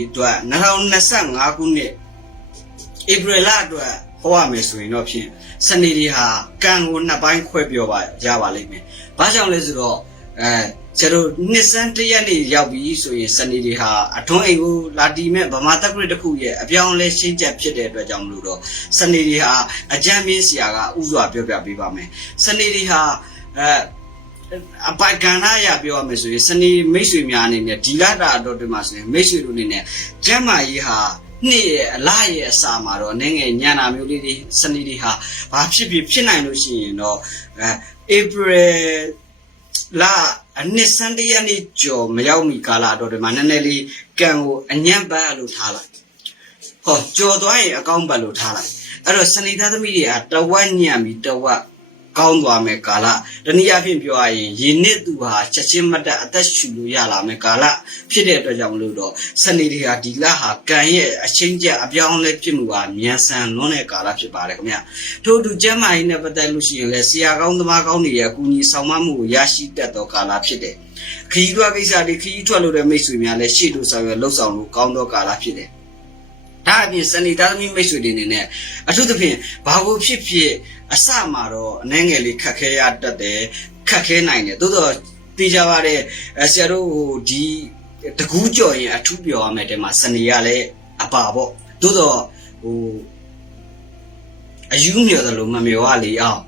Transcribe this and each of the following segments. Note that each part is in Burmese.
အတွက်2025ခုနှစ်ဧပြီလအတွက်ဟောရမယ်ဆိုရင်တော့ဖြင့်စနေတွေဟာကံကိုနှစ်ပိုင်းခွဲပြောပါရပါလိမ့်မယ်။ဘာကြောင့်လဲဆိုတော့အဲကျတို့နှစ်စန်းတစ်ရက်နေရောက်ပြီဆိုရင်စနေတွေဟာအထွန်းအိမ်ကိုလာတီမဲ့ဗမာတက္ကရာတစ်ခုရဲ့အပြောင်းအလဲရှင်းချက်ဖြစ်တဲ့အတွက်ကြောင့်မလို့တော့စနေတွေဟာအကြမ်းမင်းဆရာကဥစွာပြောပြပေးပါမယ်။စနေတွေဟာအဲ အပိုက်ကဏ္ဍအရပြောရမယ်ဆိုရင်စနေမိတ်ဆွေများအနေနဲ့ဒီလာတာတော့ဒီမှာဆိုရင်မိတ်ဆွေတို့အနေနဲ့ကျမ်းမာရေးဟာနှစ်ရဲ့အလားရဲ့အစာမှာတော့အနေငယ်ညံနာမျိုးလေးတွေစနေတွေဟာဘာဖြစ်ဖြစ်ဖြစ်နိုင်လို့ရှိရင်တော့အဲဧပြီလာအနှစ်စံတရက်နေ့ကျော်မရောက်မီကာလတော့ဒီမှာနည်းနည်းလေးကံကိုအညံ့ပတ်လို့ထားလိုက်ဟောကြော်သွားရင်အကောင်းပတ်လို့ထားလိုက်အဲ့တော့စနေသားသမီးတွေကတဝက်ညံ့ပြီးတဝက် ကောင်းသွားမယ်ကာလတနည်းအားဖြင့်ပြောရရင်ယင်းနှစ်သူဟာချက်ချင်းမတက်အသက်ရှူလို့ရလာမယ်ကာလဖြစ်တဲ့အတွက်ကြောင့်မလို့တော့စနေတွေကဒီလဟာကံရဲ့အချင်းကျအပြောင်းလဲဖြစ်မှုဟာမြန်ဆန်လွန်းတဲ့ကာလဖြစ်ပါတယ်ခင်ဗျထို့အတူကျမ်းမာရေးနဲ့ပတ်သက်လို့ရှိရင်လည်းဆရာကောင်းသမားကောင်းတွေရဲ့အကူအညီဆောင်မမှုကိုရရှိတတ်သောကာလဖြစ်တယ်ခရီးသွားကိစ္စတွေခရီးထွက်လို့တဲ့မိတ်ဆွေများလည်းရှေ့တို့ဆောင်ရွက်လှုပ်ဆောင်လို့ကောင်းသောကာလဖြစ်တယ် ဒါအပြင်စနေသားသမီးမိတ်ဆွေတွေအနေနဲ့အထူးသဖြင့်ဘာကိုဖြစ်ဖြစ်အစမှာတော့အနှဲငယ်လေးခက်ခဲရတတ်တယ်ခက်ခဲနိုင်တယ်သို့တော့သိကြပါတဲ့ဆရာတို့ဟိုဒီတကူးကြော်ရင်အထူးပြောရမယ်တဲ့မှာစနေရလဲအပါပေါ့သို့တော့ဟိုအယူမြော်တယ်လို့မမျောရလေအောင်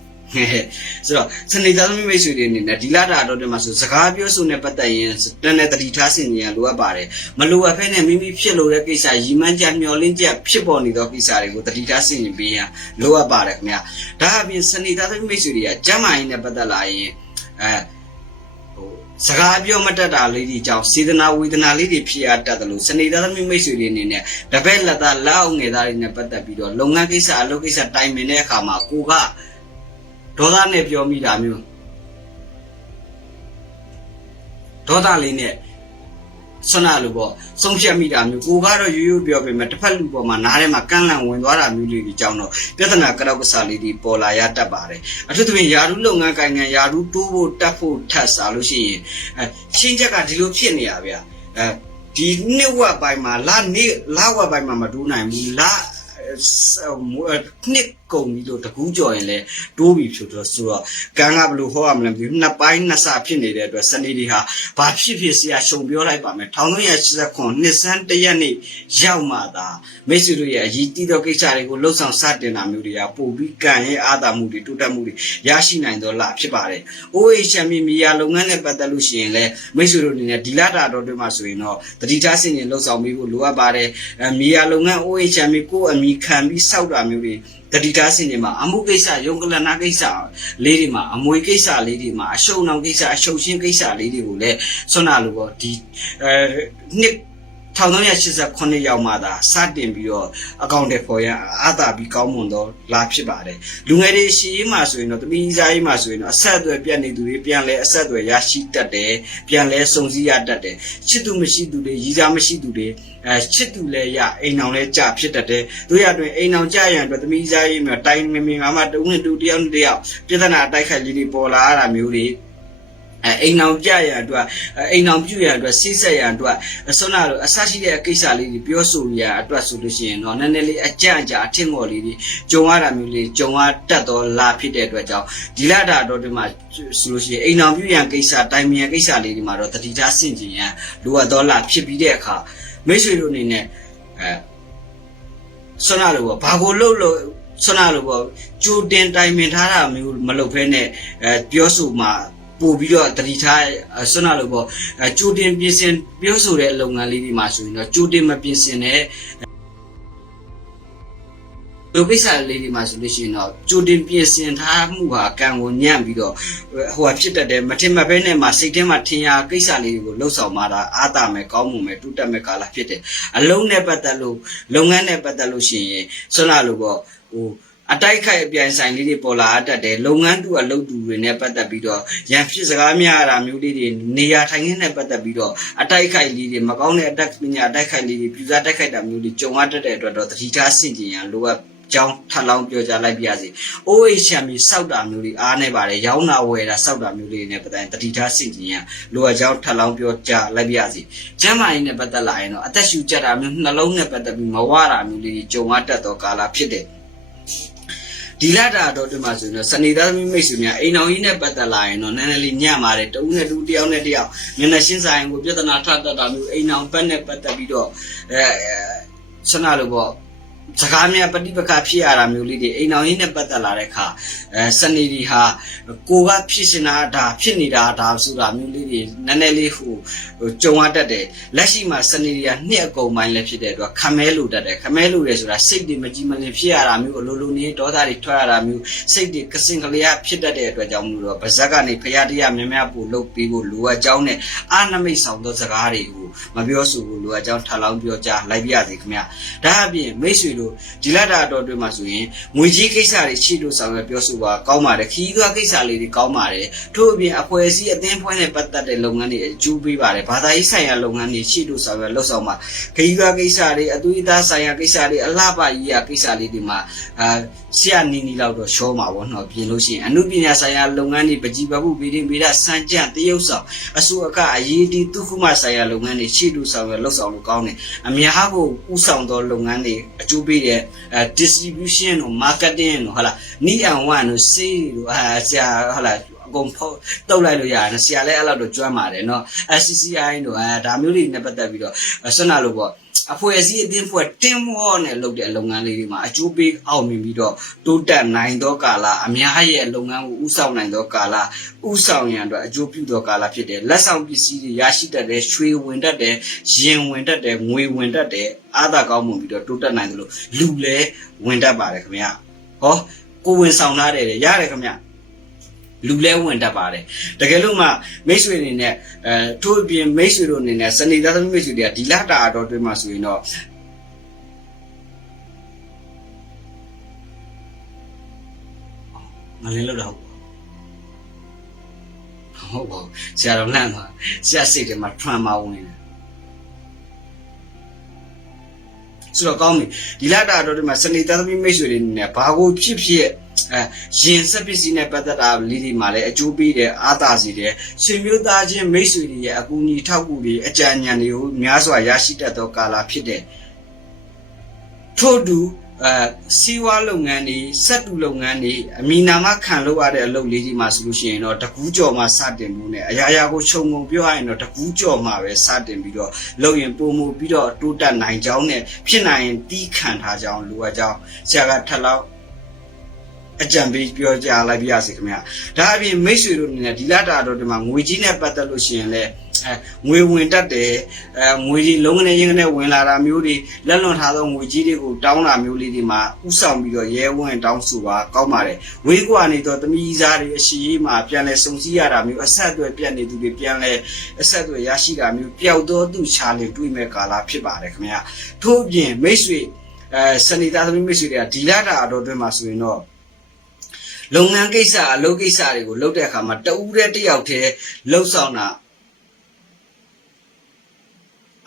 ဆိုတော့စနေသားသမီးမိတ်ဆွေတွေအနေနဲ့ဒီလာတာတော့ဒီမှာဆိုစကားပြောဆိုနေပတ်သက်ရင်တန်းနဲ့တတိထားဆင်ញရလိုအပ်ပါတယ်မလိုအပ်ဖဲနဲ့မိမိဖြစ်လို့တဲ့ကိစ္စရီမန်းကြမျောလင်းကြဖြစ်ပေါ်နေသောကိစ္စတွေကိုတတိထားဆင်ញပေးရန်လိုအပ်ပါတယ်ခင်ဗျာဒါအပြင်စနေသားသမီးမိတ်ဆွေတွေကကျမ်းမာရေးနဲ့ပတ်သက်လာရင်အဲဟိုစကားပြောမတတ်တာလေးတွေကြောင့်စေတနာဝေဒနာလေးတွေဖြစ်ရတတ်တယ်လို့စနေသားသမီးမိတ်ဆွေတွေအနေနဲ့တပည့်လက်သားလက်အောင်ငယ်သားတွေနဲ့ပတ်သက်ပြီးတော့လုပ်ငန်းကိစ္စအလုပ်ကိစ္စတိုင်ပင်တဲ့အခါမှာကိုက ဒေါသနဲ့ပြောမိတာမျိုးဒေါသလေးနဲ့ဆွမ်းနာလို့ပေါ့ဆုံးဖြတ်မိတာမျိုးကိုကတော့ရိုးရိုးပြောပေမဲ့တစ်ဖက်လူပေါ်မှာနားထဲမှာကန့်လန့်ဝင်သွားတာမျိုးလေးတွေကြောင့်တော့ပြဿနာကြောက်ကစားလေးတွေပေါ်လာရတတ်ပါတယ်အထူးသဖြင့်ယာရုလုပ်ငန်းကိုင်ငံယာရုတိုးဖို့တက်ဖို့ထပ်စားလို့ရှိရင်အဲရှင်းချက်ကဒီလိုဖြစ်နေရဗျအဲဒီနှစ်ဝက်ပိုင်းမှာလာနေလာဝက်ပိုင်းမှာမတိုးနိုင်ဘူးလာနှစ်ကုန်ပြီလို့တကူးကြော်ရင်လည်းတိုးပြီဖြစ်တော့ဆိုတော့ကန်းကဘလို့ဟောရမလဲမသိဘူးနှစ်ပိုင်းနှစ်ဆဖြစ်နေတဲ့အတွက်စနေတွေဟာဘာဖြစ်ဖြစ်ဆရာရှုံပြောလိုက်ပါမယ်1389နှစ်စန်းတရက်နေ့ရောက်မှသာမိတ်ဆွေတို့ရဲ့အရေးကြီးသောကိစ္စတွေကိုလှုပ်ဆောင်စတင်တာမျိုးတွေကပို့ပြီးကံရဲ့အာသာမှုတွေတိုးတက်မှုတွေရရှိနိုင်တော့လားဖြစ်ပါတယ်။ OHM မြေယာလုပ်ငန်းနဲ့ပတ်သက်လို့ရှိရင်လည်းမိတ်ဆွေတို့အနေနဲ့ဒီလာတာတော့တွေမှာဆိုရင်တော့တတိထားစင်ရင်လှုပ်ဆောင်ပြီးဖို့လိုအပ်ပါတယ်။အဲမြေယာလုပ်ငန်း OHM ကိုအမိခံပြီးစောက်တာမျိုးတွေတတိကားစင်တွေမှာအမှုကိစ္စယုံကလနာကိစ္စလေးတွေမှာအမွေကိစ္စလေးတွေမှာအရှုံအောင်ကိစ္စအရှုံရှင်းကိစ္စလေးတွေကိုလည်းဆွမ်းနာလို့ပေါ့ဒီအဲနှစ် 1389ရောက်မှသာစတင်ပြီးတော့အကောင့်တွေပေါ်ရအာသာပြီးကောင်းမွန်တော့လာဖြစ်ပါတယ်လူငယ်တွေရှိရေးမှာဆိုရင်တော့တမိစားရေးမှာဆိုရင်တော့အဆက်အသွယ်ပြတ်နေသူတွေပြန်လဲအဆက်အသွယ်ရရှိတတ်တယ်ပြန်လဲစုံစည်းရတတ်တယ်ချစ်သူမရှိသူတွေရည်စားမရှိသူတွေအဲချစ်သူလဲရအိမ်အောင်လဲကြဖြစ်တတ်တယ်တို့ရတွင်အိမ်အောင်ကြရန်အတွက်တမိစားရေးမှာတိုင်းမမင်ငါမှတုံးနဲ့တူတယောက်နဲ့တယောက်ပြဿနာတိုက်ခိုက်လေးတွေပေါ်လာရတာမျိုးတွေ အဲအိမ်အောင်ကြရန်အတွက်အိမ်အောင်ပြုရန်အတွက်စိဆက်ရန်အတွက်ဆွမ်းနာလို့အဆရှိတဲ့ကိစ္စလေးတွေပြောဆိုရအတွက်ဆိုလို့ရှိရင်တော့နည်းနည်းလေးအကြံကြအထင်မော်လေးတွေကြုံရတာမျိုးလေးကြုံရတတ်တော့လာဖြစ်တဲ့အတွက်ကြောင့်ဒီလာတာတော့ဒီမှာဆိုလို့ရှိရင်အိမ်အောင်ပြုရန်ကိစ္စတိုင်မီယန်ကိစ္စလေးတွေမှာတော့တတိထားဆင့်ကျင်ရန်လိုအပ်တော့လာဖြစ်ပြီးတဲ့အခါမိတ်ဆွေတို့အနေနဲ့အဲဆွမ်းနာလို့ဘာကိုလှုပ်လို့ဆွမ်းနာလို့ပေါ့ကြိုတင်တိုင်ပင်ထားတာမျိုးမလုပ်ဖဲနဲ့အဲပြောဆိုမှာ ပို့ပြီးတော့တတိထားဆွမ်းနာလို့ပေါ့အဲကြိုတင်ပြင်ဆင်ပြောဆိုတဲ့လုပ်ငန်းလေးတွေမှာဆိုရင်တော့ကြိုတင်မပြင်ဆင်တဲ့ဒီကိစ္စလေးတွေမှာဆိုလို့ရှိရင်တော့ကြိုတင်ပြင်ဆင်ထားမှုဟာကံကိုညံ့ပြီးတော့ဟိုဟာဖြစ်တတ်တယ်မထင်မှတ်ဘဲနဲ့မှစိတ်ထဲမှာထင်ရကိစ္စလေးတွေကိုလှုပ်ဆောင်มาတာအားတာမယ်ကောင်းမှုမယ်တူတက်မယ်ကာလဖြစ်တယ်အလုံးနဲ့ပတ်သက်လို့လုပ်ငန်းနဲ့ပတ်သက်လို့ရှိရင်ဆွမ်းနာလို့ပေါ့ဟို အတိုက်ခိုက်အပြိုင်ဆိုင်လေးတွေပေါ်လာတတ်တယ်လုပ်ငန်းတူအလုပ်တူတွေနဲ့ပတ်သက်ပြီးတော့ရန်ဖြစ်စကားများတာမျိုးလေးတွေနေရာထိုင်ခင်းနဲ့ပတ်သက်ပြီးတော့အတိုက်ခိုက်လေးတွေမကောင်းတဲ့အတက်ပညာအတိုက်ခိုက်လေးတွေပြူစားတိုက်ခိုက်တာမျိုးတွေကြုံရတတ်တဲ့အတွက်တော့သတိထားဆင်ခြင်ရန်လိုအပ်ကြောင်းထပ်လောင်းပြောကြလိုက်ပြရစီ။ OH ချမ်းပြီးစောက်တာမျိုးတွေအားနေပါတယ်။ရောင်းတာဝယ်တာစောက်တာမျိုးတွေနဲ့ပတ်သက်ရင်တတိထားစိတ်ကြီးရလိုအပ်ကြောင်းထပ်လောင်းပြောကြလိုက်ပြရစီ။ကျမ်းမာရေးနဲ့ပတ်သက်လာရင်တော့အသက်ရှူကြတာမျိုးနှလုံးနဲ့ပတ်သက်ပြီးမဝတာမျိုးလေးတွေကြုံရတတ်သောကာလဖြစ်တယ်။ ဒီလာတာတော့ဒီမှာဆိုရင်တော့စနေသားသမီးမိတ်ဆွေများအိမ်တော်ကြီးနဲ့ပတ်သက်လာရင်တော့နည်းနည်းလေးညံ့ပါတယ်တဦးနဲ့တူတယောက်နဲ့တယောက်မျက်နှာရှင်းဆိုင်ကိုပြဿနာထတတ်တာမျိုးအိမ်တော်ဘက်နဲ့ပတ်သက်ပြီးတော့အဲဆန္ဒလို့ပေါ့ စကားများပฏิပက္ခဖြစ်ရတာမျိုးလေးတွေအိမ်တော်ကြီးနဲ့ပတ်သက်လာတဲ့အခါအဲစနေဒီဟာကိုကဖြစ်နေတာဒါဖြစ်နေတာဒါဆိုတာမျိုးလေးတွေနည်းနည်းလေးဟိုဟိုကြုံရတတ်တယ်လက်ရှိမှာစနေဒီကနှစ်အကုန်ပိုင်းလည်းဖြစ်တဲ့အတွက်ခမဲလို့တတ်တယ်ခမဲလို့တယ်ဆိုတာစိတ်တွေမကြည်မလင်ဖြစ်ရတာမျိုးအလိုလိုနေဒေါသတွေထွက်ရတာမျိုးစိတ်တွေကစင်ကလေးရဖြစ်တတ်တဲ့အတွက်ကြောင့်မလို့တော့ဗဇက်ကနေဖရာတရားများများပို့လုပ်ပြီးဖို့လိုအပ်ကြောင်းနဲ့အာနမိတ်ဆောင်သောစကားတွေကိုမပြောဆိုဘူးလိုအပ်ကြောင်းထပ်လောင်းပြောကြားလိုက်ပြရစီခင်ဗျဒါအပြင်မိတ်ဆွေတို့ဒီလက်တာတော်တွေမှာဆိုရင်ငွေကြီးကိစ္စတွေရှိလို့ဆောင်ရွက်ပြောဆိုပါကောင်းပါတယ်ခီးသွွားကိစ္စလေးတွေကောင်းပါတယ်ထို့အပြင်အဖွဲ့အစည်းအသင်းဖွဲ့နဲ့ပတ်သက်တဲ့လုပ်ငန်းတွေအကျိုးပေးပါတယ်ဘာသာရေးဆိုင်ရာလုပ်ငန်းတွေရှိလို့ဆောင်ရွက်လှုပ်ဆောင်ပါခီးသွွားကိစ္စတွေအသွေးသားဆိုင်ရာကိစ္စတွေအလှပကြီးရာကိစ္စလေးတွေမှာအာဆရာနီနီလောက်တော့ရှောမှာပေါ့နော်ပြင်လို့ရှိရင်အမှုပညာဆိုင်ရာလုပ်ငန်းတွေပကြီးပပုဗီဒီဗီဒစံကြံတရုပ်ဆောင်အဆူအကအရေးဒီတုခုမဆိုင်ရာလုပ်ငန်းတွေရှိလို့ဆောင်ရွက်လှုပ်ဆောင်လို့ကောင်းတယ်အများကိုဥဆောင်သောလုပ်ငန်းတွေအကျိုးပေးတဲ့အဲ distribution တို့ marketing တို့ဟုတ်လားနီးအောင်ဝမ်တို့ sale တို့အာဆရာဟုတ်လား အကုန်ဖုတ်တုတ်လိုက်လို့ရတယ်နော်ဆရာလည်းအဲ့လောက်တော့ကျွမ်းပါတယ်နော် SCCI တို့အဲဒါမျိုးတွေနဲ့ပတ်သက်ပြီးတော့ဆွမ်းနာလို့ပေါ့အဖွဲ့အစည်းအသင်းဖွဲ့ team work နဲ့လုပ်တဲ့လုပ်ငန်းလေးတွေမှာအကျိုးပေးအောင်မြင်ပြီးတော့တိုးတက်နိုင်သောကာလအများရဲ့လုပ်ငန်းကိုဥဆောင်နိုင်သောကာလဥဆောင်ရန်အတွက်အကျိုးပြုသောကာလဖြစ်တယ်လက်ဆောင်ပစ္စည်းတွေရရှိတတ်တယ်ရွှေဝင်တတ်တယ်ရင်ဝင်တတ်တယ်ငွေဝင်တတ်တယ်အားသာကောင်းမှုပြီးတော့တိုးတက်နိုင်သလိုလူလည်းဝင်တတ်ပါတယ်ခင်ဗျာဟောကိုဝင်ဆောင်လာတယ်ရတယ်ခင်ဗျာ လူလဲဝင်တတ်ပါတယ်တကယ်လို့မှမိတ်ဆွေအနေနဲ့အဲထို့အပြင်မိတ်ဆွေတို့အနေနဲ့စနေသားသမီးမိတ်ဆွေတွေကဒီလတာအတော်တွင်းမှာဆိုရင်တော့ငါလည်းလောက်တော့ဟုတ်ပါဘူးဆရာတော်လှမ်းသွားဆရာစိတ်ထဲမှာ trauma ဝင်တယ်ဆိုတော့ကောင်းပြီဒီလတာအတော်တွင်းမှာစနေသားသမီးမိတ်ဆွေတွေအနေနဲ့ဘာကိုဖြစ်ဖြစ် အဲရင်ဆက်ပစ္စည်းနဲ့ပတ်သက်တာလေးတွေမှာလည်းအကျိုးပေးတယ်အားသာစေတယ်ဆွေမျိုးသားချင်းမိတ်ဆွေတွေရဲ့အကူအညီထောက်ကူတွေအကြံဉာဏ်တွေကိုများစွာရရှိတတ်သောကာလဖြစ်တယ်ထို့တူအဲစီးဝါလုပ်ငန်းတွေစက်တူလုပ်ငန်းတွေအမီနာမခံလုပ်ရတဲ့အလုပ်လေးတွေမှာဆိုလို့ရှိရင်တော့တကူးကြော်မှာစတင်မှုနဲ့အရာရာကိုခြုံငုံပြောရရင်တော့တကူးကြော်မှာပဲစတင်ပြီးတော့လုပ်ရင်ပုံမှုပြီးတော့တိုးတက်နိုင်ကြောင်းနဲ့ဖြစ်နိုင်ရင်တီးခံထားကြောင်းလိုအပ်ကြောင်းဆရာကထပ်လောက် အကြံပေးပြောကြလိုက်ပြရစီခင်ဗျာဒါအပြင်မိတ်ဆွေတို့အနေနဲ့ဒီလတာတော့ဒီမှာငွေကြီးနဲ့ပတ်သက်လို့ရှိရင်လည်းအဲငွေဝင်တတ်တယ်အဲငွေကြီးလုံးကနေရင်းကနေဝင်လာတာမျိုးတွေလက်လွန်ထားသောငွေကြီးတွေကိုတောင်းတာမျိုးလေးတွေမှာဥဆောင်ပြီးတော့ရဲဝံ့တောင်းဆိုပါကောင်းပါတယ်ဝေးကွာနေတော့တမီးစားတွေအရှိရေးမှာပြန်လဲစုံစည်းရတာမျိုးအဆက်အသွယ်ပြတ်နေသူတွေပြန်လဲအဆက်အသွယ်ရရှိတာမျိုးပျောက်တော့သူချာလင်တွေးမဲ့ကာလဖြစ်ပါတယ်ခင်ဗျာထို့အပြင်မိတ်ဆွေအဲစနေသားသမီးမိတ်ဆွေတွေကဒီလတာအတော်တွင်းမှာဆိုရင်တော့ လုပ်ငန်းကိစ္စအလုပ်ကိစ္စတွေကိုလုပ်တဲ့အခါမှာတဦးတည်းတစ်ယောက်တည်းလှုပ်ဆောင်တာ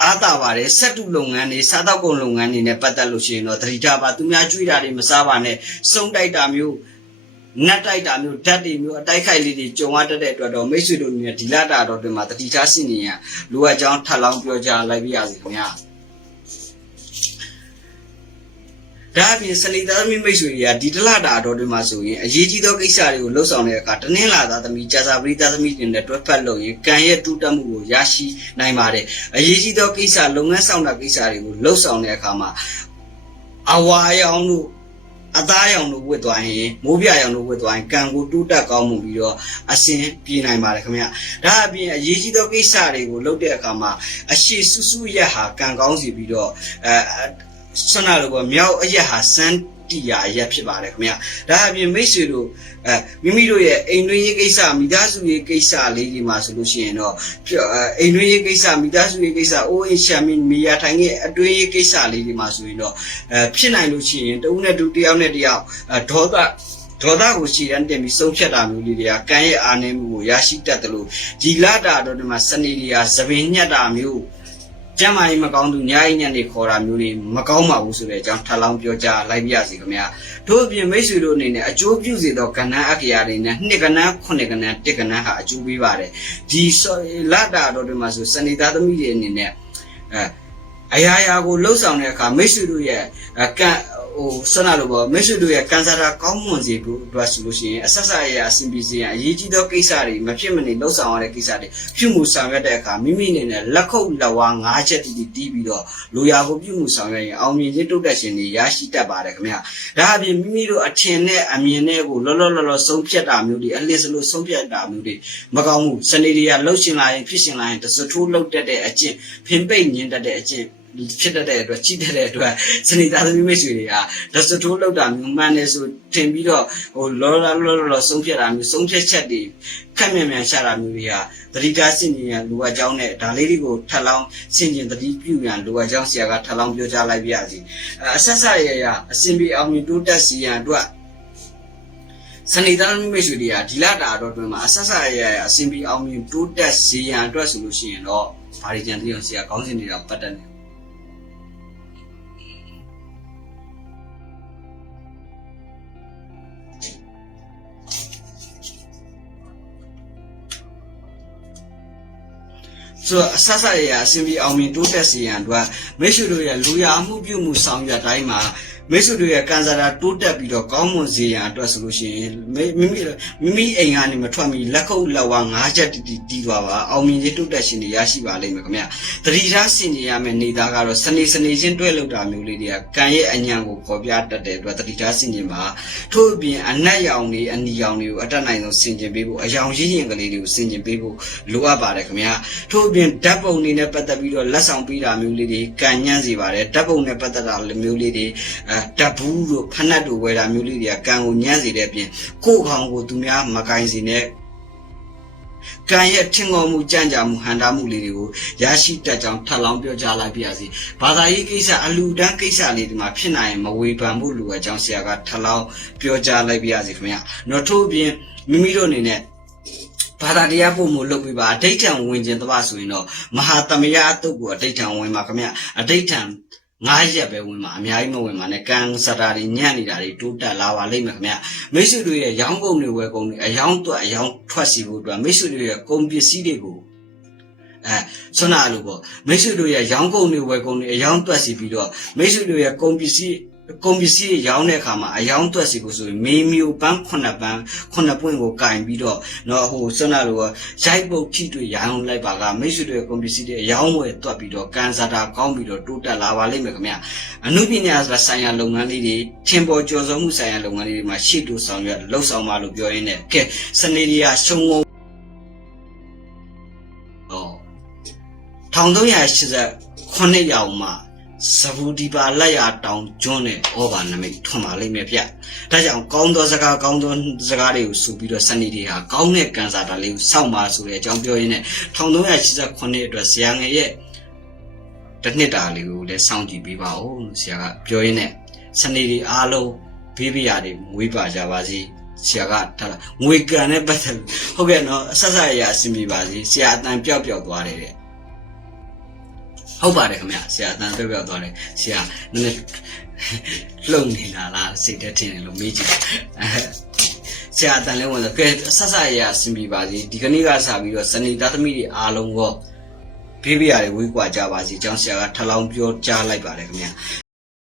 အားတာပါတယ်စက်တူလုပ်ငန်းတွေစားတောက်ကုန်လုပ်ငန်းတွေနဲ့ပတ်သက်လို့ရှိရင်တော့သတိထားပါသူများကြွေးတာတွေမစားပါနဲ့စုံတိုက်တာမျိုးနတ်တိုက်တာမျိုးဓာတ်တွေမျိုးအတိုက်ခိုက်လေးတွေကြုံရတတ်တဲ့အတွက်တော့မိတ်ဆွေတို့အနေနဲ့ဒီလတာတော့ဒီမှာတတိထားစင်နေရလိုအပ်ကြောင်းထပ်လောင်းပြောကြလိုက်ပြရစီခင်ဗျာ ဒါအပြင်စနေသားသမီးမိတ်ဆွေတွေကဒီတလတာအတော်တွေမှာဆိုရင်အရေးကြီးသောကိစ္စတွေကိုလှုပ်ဆောင်တဲ့အခါတနင်္လာသားသမီးကြာစာပရိသသမီးတွေနဲ့တွဲဖက်လို့ရင်ကံရဲ့တူးတက်မှုကိုရရှိနိုင်ပါတယ်အရေးကြီးသောကိစ္စလုပ်ငန်းဆောင်တာကိစ္စတွေကိုလှုပ်ဆောင်တဲ့အခါမှာအဝါရောင်တို့အသားရောင်တို့ဝတ်သွားရင်မိုးပြရောင်တို့ဝတ်သွားရင်ကံကိုတူးတက်ကောင်းမှုပြီးတော့အစင်ပြေနိုင်ပါတယ်ခင်ဗျဒါအပြင်အရေးကြီးသောကိစ္စတွေကိုလုပ်တဲ့အခါမှာအရှိဆူဆူရက်ဟာကံကောင်းစီပြီးတော့အဲ ဆွမ်းနာလို့ပေါ့မြောက်အရက်ဟာစမ်းတီယာအရက်ဖြစ်ပါတယ်ခင်ဗျဒါအပြင်မိတ်ဆွေတို့အဲမိမိတို့ရဲ့အိမ်တွင်းရေးကိစ္စမိသားစုရေးကိစ္စလေးဒီမှာဆိုလို့ရှိရင်တော့အိမ်တွင်းရေးကိစ္စမိသားစုရေးကိစ္စအိုးအိမ်ရှာမင်းမိယာထိုင်ရဲ့အတွင်းရေးကိစ္စလေးဒီမှာဆိုရင်တော့အဲဖြစ်နိုင်လို့ရှိရင်တဦးနဲ့တူတယောက်နဲ့တယောက်ဒေါသဒေါသကိုရှည်တန်းတင်ပြီးဆုံးဖြတ်တာမျိုးလေးတွေကကံရဲ့အာဏာမှုကိုရရှိတတ်တယ်လို့ဒီလာတာတော့ဒီမှာစနေတွေကသပင်ညက်တာမျိုး ကျမ်းမာရေးမကောင်းသူညအိညက်နေခေါ်တာမျိုးတွေမကောင်းပါဘူးဆိုတဲ့အကြောင်းထပ်လောင်းပြောကြားလိုက်ပြရစီခင်ဗျာတို့အပြင်မိတ်ဆွေတို့အနေနဲ့အကျိုးပြုစေသောကဏ္ဍအက္ခရာတွေနဲ့နှစ်ကဏ္ဍခုနှစ်ကဏ္ဍတစ်ကဏ္ဍဟာအကျိုးပေးပါတယ်ဒီလတာတော်တွေမှာဆိုစနေသားသမီးတွေအနေနဲ့အဲအရာရာကိုလှုပ်ဆောင်တဲ့အခါမိတ်ဆွေတို့ရဲ့ကံ ဟိုဆန္ဒလိုပေါ့မိတ်ဆွေတို့ရဲ့ကန်စာတာကောင်းမွန်စေဖို့အတွက်ဆိုလို့ရှိရင်အဆက်ဆက်ရအဆင်ပြေစေရန်အရေးကြီးသောကိစ္စတွေမဖြစ်မနေလှုပ်ဆောင်ရတဲ့ကိစ္စတွေပြုမှုဆောင်ရွက်တဲ့အခါမိမိအနေနဲ့လက်ခုပ်လက်ဝါး၅ချက်တီးတီးပြီးတော့လူရာကိုပြုမှုဆောင်ရွက်ရင်အောင်မြင်ခြင်းတိုးတက်ခြင်းတွေရရှိတတ်ပါတယ်ခင်ဗျာဒါအပြင်မိမိတို့အထင်နဲ့အမြင်နဲ့ကိုလောလောလောလောဆုံးဖြတ်တာမျိုးတွေအလစ်စလို့ဆုံးဖြတ်တာမျိုးတွေမကောင်းဘူးစနေတွေကလှုပ်ရှင်လာရင်ဖြစ်ရှင်လာရင်တစထိုးလှုပ်တတ်တဲ့အကျင့်ဖင်ပိတ်ညင်တတ်တဲ့အကျင့် ဖြစ်တတ်တဲ့အတွက်ချိတတ်တဲ့အတွက်စနေသားသမီးမိတ်ဆွေတွေကဒစတိုးလောက်တာမျိုးမှန်တယ်ဆိုထင်ပြီးတော့ဟိုလောလောလောလောဆုံးဖြတ်တာမျိုးဆုံးဖြတ်ချက်တွေခက်မြန်မြန်ရှာတာမျိုးတွေကသတိထားစင်ကြင်လူအကြောင်းနဲ့ဒါလေးတွေကိုထပ်လောင်းစင်ကြင်သတိပြုရန်လူအကြောင်းဆရာကထပ်လောင်းပြောကြားလိုက်ပြရစီအဆက်ဆက်ရရအစင်ပြေအောင်မြင်တိုးတက်စီရန်အတွက်စနေသားမိတ်ဆွေတွေကဒီလတာတော့တွင်မှာအဆက်ဆက်ရရအစင်ပြေအောင်မြင်တိုးတက်စီရန်အတွက်ဆိုလို့ရှိရင်တော့ဗာရီဂျန်တီအောင်ဆရာကောင်းစင်နေတာပတ်တက်နေ ဆိုတော့အဆဆရရအစဉ်ပြေအောင်မြင်တိုးတက်စေရန်အတွက်မိတ်ဆွေတို့ရဲ့လူရမှုပြုမှုဆောင်ရွက်တိုင်းမှာ မိတ်ဆွေတို့ရဲ့ကန်ဆာတာတိုးတက်ပြီးတော့ကောင်းမွန်စေရန်အတွက်ဆိုလို့ရှိရင်မိမိမိမိအိမ်ကနေမထွက်မီလက်ခုပ်လက်ဝါး၅ချက်တီတီတီးသွားပါအောင်မြင်ခြင်းတိုးတက်ခြင်းတွေရရှိပါလိမ့်မယ်ခင်ဗျတတိထားစင်ကြရမယ့်နေသားကတော့စနေစနေချင်းတွဲလောက်တာမျိုးလေးတွေကကံရဲ့အညံကိုပေါ်ပြတတ်တဲ့အတွက်တတိထားစင်ကြပါထို့အပြင်အနက်ရောင်တွေအနီရောင်တွေကိုအတက်နိုင်ဆုံးစင်ကြပေးဖို့အယောင်ရင်းရင်ကလေးတွေကိုစင်ကြပေးဖို့လိုအပ်ပါတယ်ခင်ဗျထို့အပြင်ဓာတ်ပုံတွေနဲ့ပတ်သက်ပြီးတော့လက်ဆောင်ပေးတာမျိုးလေးတွေကံညံ့စေပါတယ်ဓာတ်ပုံနဲ့ပတ်သက်တာမျိုးလေးတွေအဲဓာတ်ဘူးတို့ဖနက်တို့ဝယ်တာမျိုးလေးတွေကကံကိုညံ့စေတဲ့အပြင်ကိုယ့်ကောင်ကိုသူများမကင်စေနဲ့ကံရဲ့ထင်တော်မူကြံ့ကြာမှုဟန်တာမှုလေးတွေကိုရရှိတတ်ကြောင်းထပ်လောင်းပြောကြားလိုက်ပါရစေ။ဘာသာရေးကိစ္စအလူတန်းကိစ္စလေးဒီမှာဖြစ်နိုင်ရင်မဝေဖန်ဖို့လိုအပ်ကြောင်းဆရာကထပ်လောင်းပြောကြားလိုက်ပါရစေခင်ဗျာ။နော်ထို့အပြင်မိမိတို့အနေနဲ့ဘာသာတရားပို့မှုလုပ်ပြီးပါအဋိဋ္ဌံဝင်ခြင်းတပါဆိုရင်တော့မဟာသမယအတုတ်ကိုအဋိဋ္ဌံဝင်ပါခင်ဗျအဋိဋ္ဌံ ငါးရက်ပဲဝင်မှာအများကြီးမဝင်ပါနဲ့ကံစတာတွေညံ့နေတာတွေတိုးတက်လာပါလိမ့်မယ်ခင်ဗျမိတ်ဆွေတို့ရဲ့ရောင်းကုန်တွေဝယ်ကုန်တွေအယောင်းတွက်အယောင်းထွက်စီဖို့အတွက်မိတ်ဆွေတို့ရဲ့ကုန်ပစ္စည်းတွေကိုအဲဆွမ်းနာလို့ပေါ့မိတ်ဆွေတို့ရဲ့ရောင်းကုန်တွေဝယ်ကုန်တွေအယောင်းတွက်စီပြီးတော့မိတ်ဆွေတို့ရဲ့ကုန်ပစ္စည်း ကုန်ပစ္စည်းရောင်းတဲ့အခါမှာအယောင်းတွက်စီကိုဆိုရင်မေမျိုးပန်း9ပန်း9ပွင့်ကိုကင်ပြီးတော့တော့ဟိုစွမ်းနာလို့ရိုက်ပုတ်ထိတွေ့ရောင်းလိုက်ပါကမိတ်ဆွေတို့ရဲ့ကုန်ပစ္စည်းတွေအယောင်းဝယ်တွက်ပြီးတော့ကန်စာတာကောင်းပြီးတော့တိုးတက်လာပါလိမ့်မယ်ခင်ဗျအနုပညာဆိုတာဆိုင်ရာလုပ်ငန်းလေးတွေထင်ပေါ်ကျော်စောမှုဆိုင်ရာလုပ်ငန်းလေးတွေမှာရှေ့တိုးဆောင်ရွက်လှုပ်ဆောင်ပါလို့ပြောရင်းနဲ့ကဲစနေရီယာရှုံဝဟော1389ရောင်မှာ ဇဘူဒီပါလက်ရတောင်ကျွန်းနဲ့ဩဘာနမိတ်ထွန်ပါလိမ့်မယ်ဗျ။ဒါကြောင့်ကောင်းသောစကားကောင်းသောစကားတွေကိုဆိုပြီးတော့စနေတွေဟာကောင်းတဲ့ကံစားတာလေးကိုစောင့်ပါဆိုတဲ့အကြောင်းပြောရင်းနဲ့1389အတွက်ဆရာငယ်ရဲ့တစ်နှစ်တာလေးကိုလည်းစောင့်ကြည့်ပေးပါဦးလို့ဆရာကပြောရင်းနဲ့စနေတွေအားလုံးဘေးပြရာတွေမွေးပါကြပါစေဆရာကထားလာငွေကန်နဲ့ပတ်သက်ဟုတ်ကဲ့နော်အဆက်ဆက်ရအဆင်ပြေပါစေဆရာအတန်ပျောက်ပျောက်သွားတယ်တဲ့ ဟုတ်ပါတယ်ခင်ဗျဆရာအတန်ပျောက်ပျောက်သွားတယ်ဆရာနည်းနည်းလှုပ်နေတာလားစိတ်ထဲထင်တယ်လို့မေးကြည့်ဆရာအတန်လဲဝင်ဆိုကဲဆက်ဆက်ရအဆင်ပြေပါစေဒီကနေ့ကစပြီးတော့စနေသားသမီးတွေအားလုံးကောဘေးပြရတယ်ဝေးကွာကြပါစေကျောင်းဆရာကထလောင်းပြောကြားလိုက်ပါတယ်ခင်ဗျ